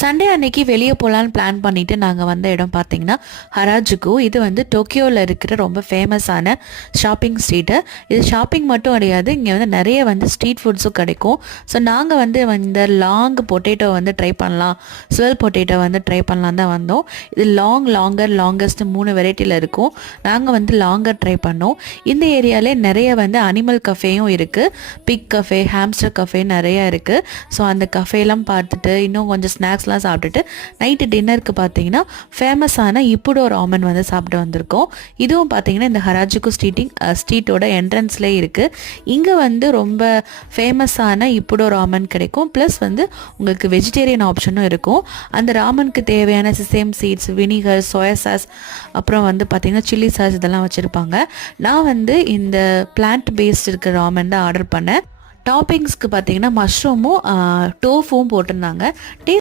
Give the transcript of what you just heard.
Sunday அன்னைக்கு வெளியே போகலான்னு பிளான் பண்ணிவிட்டு நாங்கள் வந்த இடம் பார்த்தீங்கன்னா ஹராஜுகு. இது வந்து டோக்கியோவில் இருக்கிற ரொம்ப ஃபேமஸான ஷாப்பிங் ஸ்ட்ரீட்டு. இது ஷாப்பிங் மட்டும் கிடையாது, இங்கே வந்து நிறைய வந்து ஸ்ட்ரீட் ஃபுட்ஸும் கிடைக்கும். ஸோ நாங்கள் வந்து இந்த லாங் பொட்டேட்டோ வந்து ட்ரை பண்ணலாம், ஸ்வெல் பொட்டேட்டோ வந்து ட்ரை பண்ணலாம் தான் வந்தோம். இது லாங்கஸ்ட் 3 வெரைட்டியில் இருக்கும். நாங்கள் வந்து லாங்கர் ட்ரை பண்ணோம். இந்த ஏரியாவிலே நிறைய வந்து அனிமல் கஃபேயும் இருக்குது, பிக் கஃபே, ஹாம்ஸ்டர் கஃபே நிறையா இருக்குது. ஸோ அந்த கஃபேலாம் பார்த்துட்டு இன்னும் கொஞ்சம் ஸ்நாக்ஸ்லாம் சாப்பிட்டுட்டு நைட்டு டின்னருக்கு பார்த்தீங்கன்னா ஃபேமஸான இப்படோ ராமன் வந்து சாப்பிட்டு வந்திருக்கோம். இதுவும் பார்த்தீங்கன்னா இந்த ஹராஜுகு ஸ்ட்ரீட்டோட என்ட்ரன்ஸ்லேயே இருக்குது. இங்கே வந்து ரொம்ப ஃபேமஸான இப்படோ ராமன் கிடைக்கும். ப்ளஸ் வந்து உங்களுக்கு வெஜிடேரியன் ஆப்ஷனும் இருக்கும். அந்த ராமனுக்கு தேவையான sesame seeds, vinegar, soya sauce, அப்புறம் வந்து பார்த்திங்கன்னா சில்லி சாஸ் இதெல்லாம் வச்சுருப்பாங்க. நான் வந்து இந்த பிளான்ட் பேஸ்ட் இருக்கிற ராமன் தான் ஆர்டர் பண்ணேன். டாப்பிங்ஸ்க்கு பார்த்தீங்கன்னா மஷ்ரூமும் டோஃபும் போட்டிருந்தாங்க.